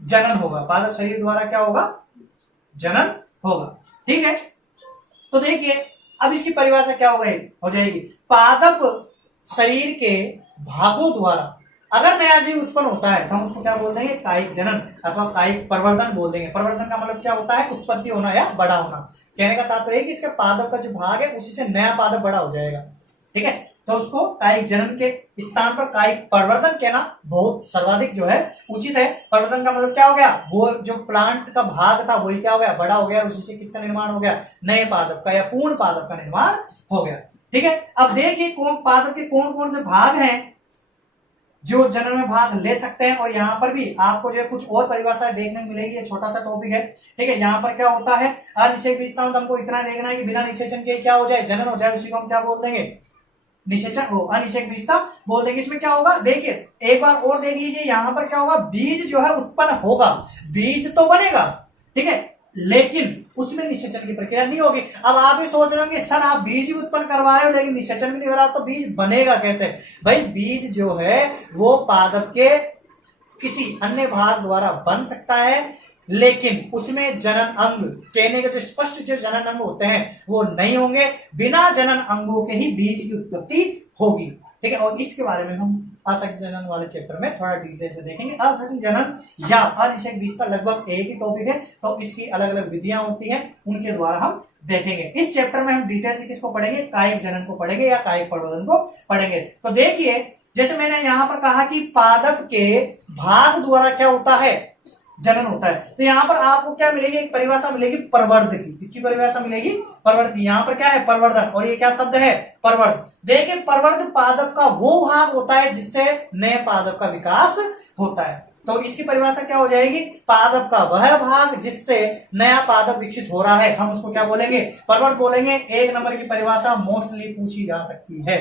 जनन होगा, पादप शरीर द्वारा क्या होगा, जनन होगा। ठीक है, तो देखिए अब इसकी परिभाषा क्या हो जाएगी, पादप शरीर के भागों द्वारा अगर नया जीव उत्पन्न होता है तो हम उसको क्या बोल देंगे, कायिक जनन अथवा कायिक प्रवर्धन बोल देंगे। प्रवर्धन का मतलब क्या होता है, उत्पत्ति होना या बड़ा होना। कहने का तात्पर्य है कि इसके पादप का जो भाग है उसी से नया पादप बड़ा हो जाएगा। ठीक है, तो उसको कायिक जनन के स्थान पर कायिक प्रवर्धन कहना बहुत सर्वाधिक जो है उचित है। प्रवर्धन का मतलब क्या हो गया, वो जो प्लांट का भाग था वही क्या हो गया, बड़ा हो गया, और उसी से किसका निर्माण हो गया, नए पादप का या पूर्ण पादप का निर्माण हो गया। ठीक है, अब देखिए कौन पादप के कौन कौन से भाग हैं जो जनन में भाग ले सकते हैं। और यहाँ पर भी आपको जो है कुछ और परिभाषाएं देखने को मिलेगी, छोटा सा टॉपिक है। ठीक है, यहाँ पर क्या होता है, अनिषेक बीजता में हमको इतना देखना है कि बिना निषेचन के क्या हो जाए, जनन हो जाए, उसी को हम क्या बोल देंगे, निषेचन हो, अनिषेक बीजता बोल देंगे। इसमें क्या होगा, देखिए एक बार और देख लीजिए, यहाँ पर क्या होगा, बीज जो है उत्पन्न होगा, बीज तो बनेगा, ठीक है, लेकिन उसमें निषेचन की प्रक्रिया नहीं होगी। अब आप ही सोच रहे होंगे सर आप बीज ही उत्पन्न करवा रहे हो लेकिन निषेचन भी नहीं हो रहा, तो बीज बनेगा कैसे? भाई बीज जो है वो पादप के किसी अन्य भाग द्वारा बन सकता है, लेकिन उसमें जनन अंग कहने के जो स्पष्ट जो जनन अंग होते हैं वो नहीं होंगे। बिना जनन अंगों के ही बीज की उत्पत्ति होगी। ठीक है, और इसके बारे में हम असंख्य जनन वाले चैप्टर में थोड़ा डिटेल से देखेंगे। असंख्य जनन या अनिषेक बीज का लगभग एक ही टॉपिक है, तो इसकी अलग अलग विधियां होती हैं, उनके द्वारा हम देखेंगे। इस चैप्टर में हम डिटेल से किसको पढ़ेंगे? कायिक जनन को पढ़ेंगे या कायिक प्रवर्धन को पढ़ेंगे। तो देखिए जैसे मैंने यहां पर कहा कि पादप के भाग द्वारा क्या होता है? जनन होता है। तो यहां पर आपको क्या मिलेगी? एक परिभाषा मिलेगी प्रवर्ध की। किसकी परिभाषा मिलेगी? प्रवर्ध की। यहां पर क्या है? प्रवर्धन। और ये क्या शब्द है? प्रवर्ध। देखिए प्रवर्ध पादप का वो भाग होता है जिससे नए पादप का विकास होता है। तो इसकी परिभाषा क्या हो जाएगी? पादप का वह भाग जिससे नया पादप विकसित हो रहा है, हम उसको क्या बोलेंगे? प्रवर्ध बोलेंगे। एक नंबर की परिभाषा मोस्टली पूछी जा सकती है।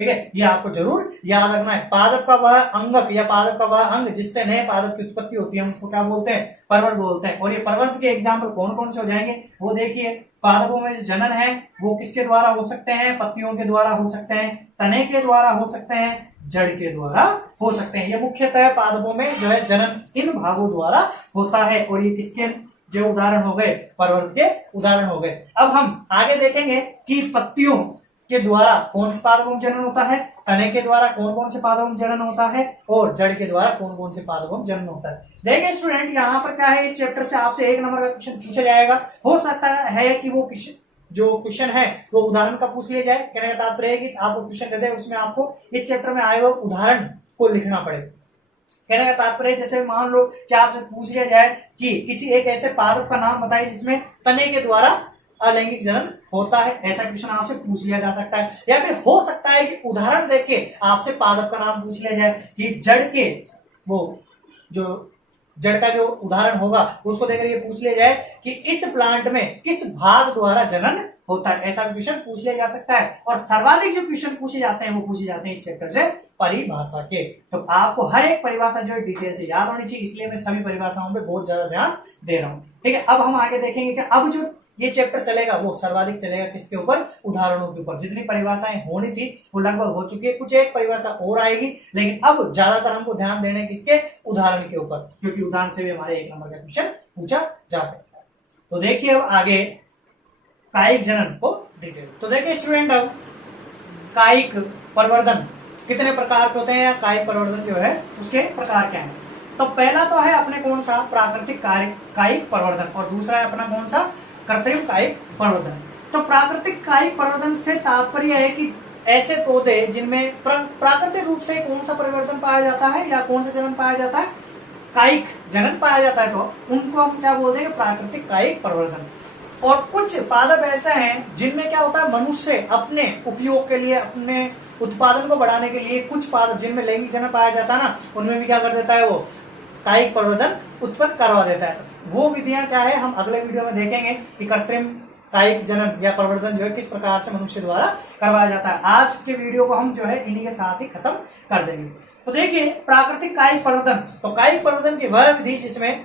ठीक है, ये आपको जरूर याद रखना है। पादप का वह अंगक या पादप का वह अंग जिससे नए पादप की उत्पत्ति होती है, हम उसको क्या बोलते हैं? प्रवर्ध बोलते हैं। और ये प्रवर्ध के एग्जाम्पल कौन कौन से हो जाएंगे वो देखिए। पादपों में जो जनन है वो किसके द्वारा हो सकते हैं? पत्तियों के द्वारा हो सकते हैं, तने के द्वारा हो सकते हैं, जड़ के द्वारा हो सकते हैं। ये मुख्यतः पादपों में जो है जनन इन भागों द्वारा होता है। और ये किसके जो उदाहरण हो गए? प्रवर्ध के उदाहरण हो गए। अब हम आगे देखेंगे कि पत्तियों के द्वारा कौन से पादपों में जनन होता है, तने के द्वारा कौन कौन से पादपों में जनन होता है, और जड़ के द्वारा कौन कौन से पादपों में जनन होता है। देखिए स्टूडेंट यहाँ पर क्या है, इस चैप्टर से आपसे एक नंबर का क्वेश्चन पूछा जाएगा। हो सकता है कि वो जो क्वेश्चन है वो उदाहरण का पूछ लिया जाए। कहने का तात्पर्य है कि आपको क्वेश्चन देते हैं उसमें आपको इस चैप्टर में आए हुए उदाहरण को लिखना पड़े। कहने का तात्पर्य जैसे मान लो कि आपसे पूछ लिया जाए कि किसी एक ऐसे पादप का नाम बताइए जिसमें तने के द्वारा अलैंगिक जनन होता है। ऐसा क्वेश्चन आपसे पूछ लिया जा सकता है। या फिर हो सकता है कि उदाहरण देके आपसे पादप का नाम पूछ लिया जाए कि जड़ के वो जो जड़ का जो उदाहरण होगा उसको देकर ये पूछ लिया जाए कि इस प्लांट में किस भाग द्वारा जनन होता है। ऐसा क्वेश्चन पूछ लिया जा सकता है। और सर्वाधिक जो क्वेश्चन पूछे जाते हैं वो पूछे जाते हैं इस चैप्टर से परिभाषा के। तो आपको हर एक परिभाषा जो है डिटेल से याद होनी चाहिए, इसलिए मैं सभी परिभाषाओं पे बहुत ज्यादा ध्यान दे रहा हूँ। ठीक है, अब हम आगे देखेंगे कि अब जो ये चैप्टर चलेगा वो सर्वाधिक चलेगा किसके ऊपर? उदाहरणों के ऊपर। जितनी परिभाषाएं होनी थी वो लगभग हो चुकी है, कुछ एक परिभाषा और आएगी, लेकिन अब ज्यादातर हमको ध्यान देना है किसके? उदाहरण के ऊपर, क्योंकि उदाहरण से भी हमारे एक नंबर का क्वेश्चन पूछा जा सकता है। तो देखिए अब आगे कायिक जनन को डिटेल। तो देखिए स्टूडेंट अब कायिक प्रवर्धन कितने प्रकार के होते हैं या कायिक प्रवर्धन जो है उसके प्रकार क्या है? तो पहला तो है अपने कौन सा? प्राकृतिक कायिक प्रवर्धन। और दूसरा है अपना कौन सा? कृत्रिम कायिक प्रवर्धन। तो प्राकृतिक कायिक प्रवर्धन से तात्पर्य है कि ऐसे पौधे जिनमें प्राकृतिक रूप से कौन सा परिवर्तन पाया जाता है या कौन सा जनन पाया जाता है? कायिक जनन पाया जाता है, तो उनको हम क्या बोलते हैं? प्राकृतिक कायिक प्रवर्धन। और कुछ पादप ऐसे हैं जिनमें क्या होता है? मनुष्य अपने उपयोग के लिए, अपने उत्पादन को बढ़ाने के लिए कुछ पादप जिनमें लैंगिक जनन पाया जाता है ना, उनमें भी क्या कर देता है? वो कायिक प्रवर्धन उत्पन्न करवा देता है। वो विधियां क्या है हम अगले वीडियो में देखेंगे कि कृत्रिम कायिक जनन या प्रवर्धन जो है किस प्रकार से मनुष्य द्वारा करवाया जाता है। आज के वीडियो को हम जो है इन्हीं के साथ ही खत्म कर देंगे। तो देखिए प्राकृतिक कायिक प्रवर्धन, तो कायिक प्रवर्धन की वह विधि जिसमें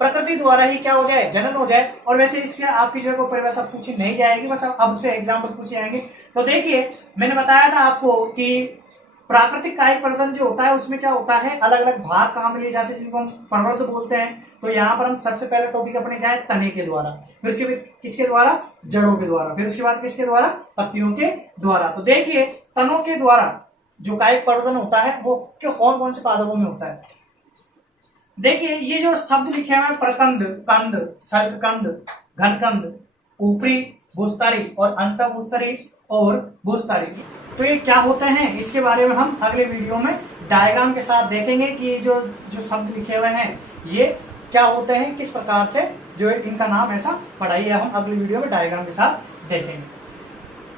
प्रकृति द्वारा ही क्या हो जाए? जनन हो जाए। और वैसे इसके आपकी जो है परिभाषा पूछी नहीं जाएगी, बस अब से एग्जाम्पल पूछे जाएंगे। तो देखिए मैंने बताया था आपको कि प्राकृतिक कायिक प्रवर्धन जो होता है उसमें क्या होता है? अलग अलग भाग कहाँ में लिए जाते हैं जिनको हम प्रवर्ध बोलते हैं। तो यहाँ पर हम सबसे पहले टॉपिक अपने क्या है? तने के द्वारा, फिर उसके बाद किसके द्वारा? जड़ों के द्वारा, फिर उसके बाद किसके द्वारा? पत्तियों के द्वारा। तो देखिए तनों के द्वारा जो कायिक प्रवर्धन होता है वो कौन कौन से पादपों में होता है? देखिए ये जो शब्द लिखे हुए हैं प्रकंद, कंद, सर्ककंद, घनकंद, ऊपरी भूस्तरी और अंत भूस्तरी और भूस्तरी, तो ये क्या होते हैं इसके बारे में हम अगले वीडियो में डायग्राम के साथ देखेंगे कि जो शब्द लिखे हुए हैं ये क्या होते हैं, किस प्रकार से जो है इनका नाम ऐसा पढ़ाइए, हम अगले वीडियो में डायग्राम के साथ देखेंगे।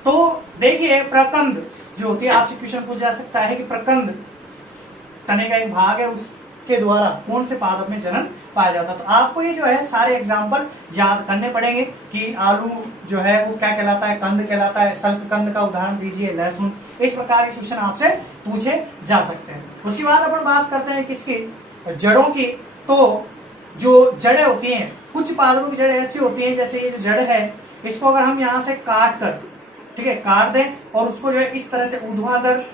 तो देखिए प्रकंद जो होती है, आपसे क्वेश्चन पूछा जा सकता है कि प्रकंद तने का एक भाग है, उसके द्वारा कौन से पादप में जनन पाया जाता है। तो आपको ये जो है सारे एग्जाम्पल याद करने पड़ेंगे कि आलू जो है वो क्या कहलाता है? कंद कहलाता है। सल्ककंद का उदाहरण दीजिए लहसुन। इस प्रकार के क्वेश्चन आपसे पूछे जा सकते हैं। उसके बाद अपन बात करते हैं किसकी? जड़ों की। तो जो जड़ें होती हैं, कुछ पादपों की जड़ें ऐसी होती हैं, जैसे ये जो जड़ है इसको अगर हम यहाँ से काट कर, ठीक है, काट दें और उसको जो है इस तरह से ऊर्ध्वाधर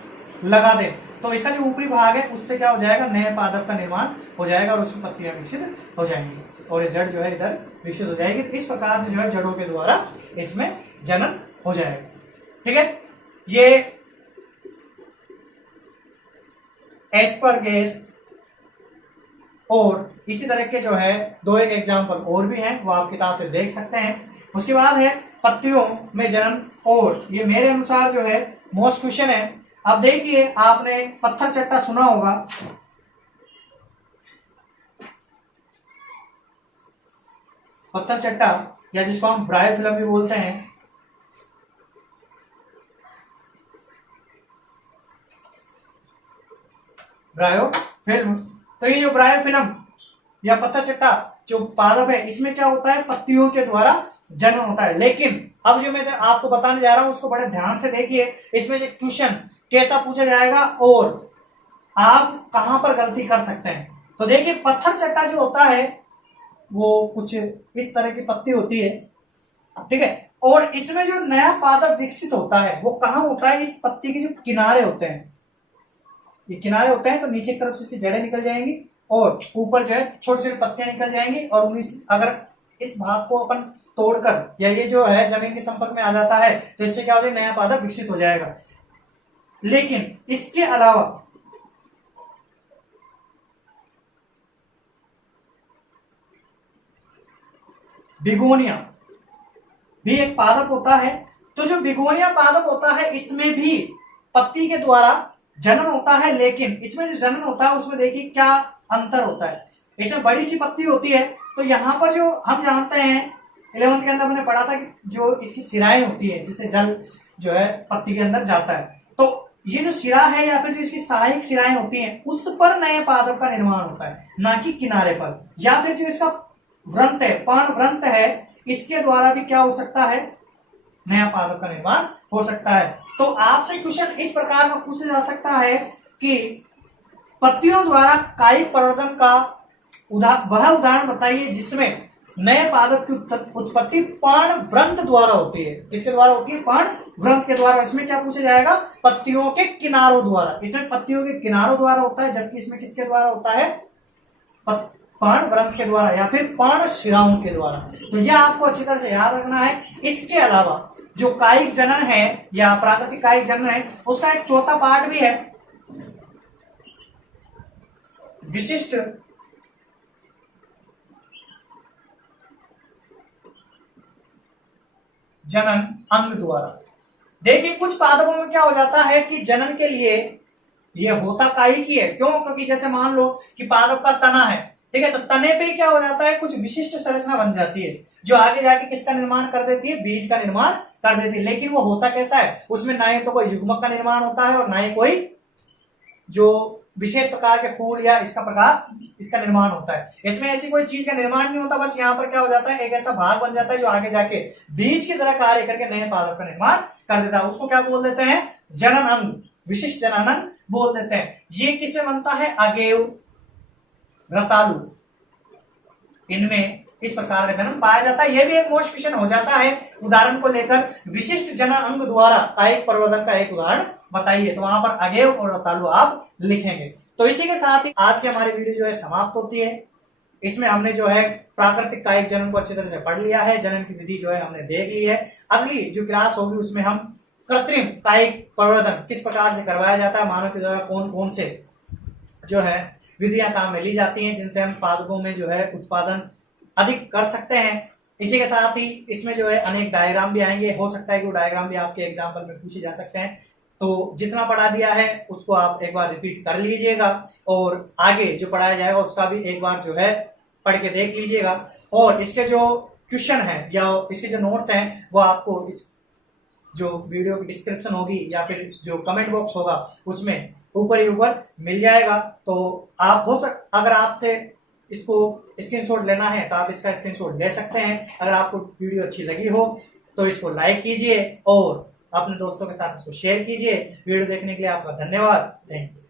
लगा दें, तो इसका जो ऊपरी भाग है उससे क्या हो जाएगा, नए पादप का निर्माण हो जाएगा और उसकी पत्तियां विकसित हो जाएंगी और ये जड़ जो है इधर विकसित हो जाएगी। इस प्रकार से जो है जड़ों के द्वारा इसमें जनन हो जाएगा। ठीक है, ये एस्परगिस और इसी तरह के जो है दो एक एग्जाम्पल और भी हैं, वो आप किताब से देख सकते हैं। उसके बाद है पत्तियों में जनन, और ये मेरे अनुसार जो है मोस्ट क्वेश्चन है। अब देखिए, आपने पत्थर चट्टा सुना होगा, पत्थर चट्टा या जिसको हम ब्रायोफिल्म भी बोलते हैं, ब्रायोफिल्म। तो ये जो ब्रायोफिल्म या पत्थर चट्टा जो पादप है, इसमें क्या होता है, पत्तियों के द्वारा जन्म होता है। लेकिन अब जो मैं आपको बताने जा रहा हूं उसको बड़े ध्यान से देखिए, इसमें जो क्वेश्चन कैसा पूछा जाएगा और आप कहां पर गलती कर सकते हैं। तो देखिए, पत्थर चट्टा जो होता है वो कुछ इस तरह की पत्ती होती है, ठीक है, और इसमें जो नया पादप विकसित होता है वो कहां होता है, इस पत्ती के जो किनारे होते हैं, ये किनारे होते हैं, तो नीचे की तरफ से इसकी जड़ें निकल जाएंगी और ऊपर जो है छोटी छोटी पत्तियां निकल जाएंगी और अगर इस भाग को अपन तोड़कर या ये जो है जमीन के संपर्क में आ जाता है तो इससे क्या हो जाएगा, नया पादप विकसित हो जाएगा। लेकिन इसके अलावा बिगोनिया भी एक पादप होता है। तो जो बिगोनिया पादप होता है इसमें भी पत्ती के द्वारा जनन होता है, लेकिन इसमें जो जनन होता है उसमें देखिए क्या अंतर होता है। इसमें बड़ी सी पत्ती होती है, तो यहाँ पर जो हम जानते हैं 11th के अंदर हमने पढ़ा था कि जो इसकी सिराएं होती है जिससे जल जो है पत्ती के अंदर जाता है, तो ये जो सिरा है या फिर जो इसकी सहायक सिराएं होती हैं उस पर नए पादप का निर्माण होता है, ना कि किनारे पर। या फिर जो इसका व्रंत है, पर्णवृंत है, इसके द्वारा भी क्या हो सकता है, नया पादप का निर्माण हो सकता है। तो आपसे क्वेश्चन इस प्रकार का पूछा जा सकता है कि पत्तियों द्वारा कायिक प्रवर्धन का वह उदाहरण बताइए जिसमें नए पादप की उत्पत्ति पर्णवृंत द्वारा होती है। किसके द्वारा होती है, पर्णवृंत के द्वारा। इसमें क्या पूछा जाएगा, पत्तियों के किनारों द्वारा। इसमें पत्तियों के किनारों द्वारा होता है, जबकि इसमें किसके द्वारा होता है, पर्णवृंत के द्वारा या फिर पर्णशिराओं के द्वारा। तो यह आपको अच्छी तरह से याद रखना है। इसके अलावा जो कायिक जनन है या प्राकृतिक कायिक जनन है, उसका एक चौथा पार्ट भी है, विशिष्ट जनन अंग द्वारा। देखिए, कुछ पादपों में क्या हो जाता है कि जनन के लिए ये होता कायिक ही है। क्यों? क्योंकि जैसे मान लो कि पादप का तना है, ठीक है, तो तने पे क्या हो जाता है, कुछ विशिष्ट संरचना बन जाती है जो आगे जाके किसका निर्माण कर देती है, बीज का निर्माण कर देती है। लेकिन वो होता कैसा है, उसमें ना ही तो कोई युग्मक का निर्माण होता है और ना ही कोई जो विशेष प्रकार के फूल या इसका निर्माण होता है। इसमें ऐसी कोई चीज का निर्माण नहीं होता, बस यहाँ पर क्या हो जाता है, एक ऐसा भाग बन जाता है जो आगे जाके बीज की तरह कार्य करके नए पादप का निर्माण कर देता है। उसको क्या बोल देते हैं, जनन अंग, विशिष्ट जनन अंग बोल देते हैं। ये किसमें बनता है, अगेव, रतालु, इनमें इस प्रकार का जन्म पाया जाता है। यह भी एक मोस्ट क्वेश्चन हो जाता है उदाहरण को लेकर, विशिष्ट जनन अंग द्वारा कायिक प्रवर्धन का एक उदाहरण बताइए, तो वहां पर अगेव और रतालु आप लिखेंगे। तो इसी के साथ ही आज की हमारी वीडियो जो है समाप्त होती है। इसमें हमने जो है प्राकृतिक कायिक जनन को अच्छी तरह से पढ़ लिया है, जनन की विधि जो है हमने देख ली है। अगली जो क्लास होगी उसमें हम कृत्रिम कायिक प्रवर्धन किस प्रकार से करवाया जाता है, मानव के द्वारा कौन कौन से जो है विधियां काम में ली जाती हैं जिनसे हम पादपों में जो है उत्पादन अधिक कर सकते हैं। इसी के साथ ही इसमें जो है अनेक डायग्राम भी आएंगे, हो सकता है कि वो डायग्राम भी आपके एग्जाम्पल में पूछे जा सकते हैं। तो जितना पढ़ा दिया है उसको आप एक बार रिपीट कर लीजिएगा और आगे जो पढ़ाया जाएगा उसका भी एक बार जो है पढ़ के देख लीजिएगा। और इसके जो क्वेश्चन है या इसके जो नोट्स हैं वो आपको इस जो वीडियो की डिस्क्रिप्शन होगी या फिर जो कमेंट बॉक्स होगा उसमें ऊपर ही ऊपर मिल जाएगा। तो आप अगर आपसे इसको स्क्रीनशॉट लेना है तो आप इसका स्क्रीनशॉट ले सकते हैं। अगर आपको वीडियो अच्छी लगी हो तो इसको लाइक कीजिए और अपने दोस्तों के साथ इसको शेयर कीजिए। वीडियो देखने के लिए आपका धन्यवाद। Thank you.